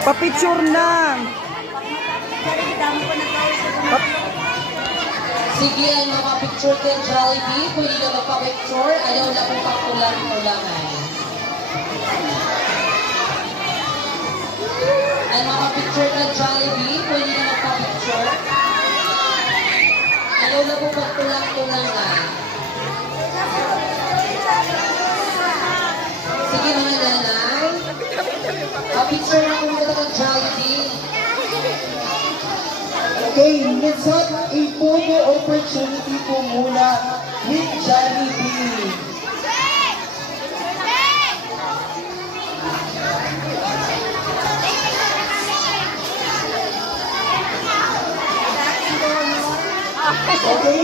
Papicture na. Sige, ang mga picture din, Jollibee. Pwede na magpa-picture. Ayaw na kung pakulang-kulangan. Ang mga picture ng Jollibee. Pwede na magpa-picture. Ayaw na kung pakulang-kulangan. Sige, mga nanay. Pa-picture na kung muna ng Jollibee. Okay, let's have a photo opportunity po muna with Jollibee. Okay,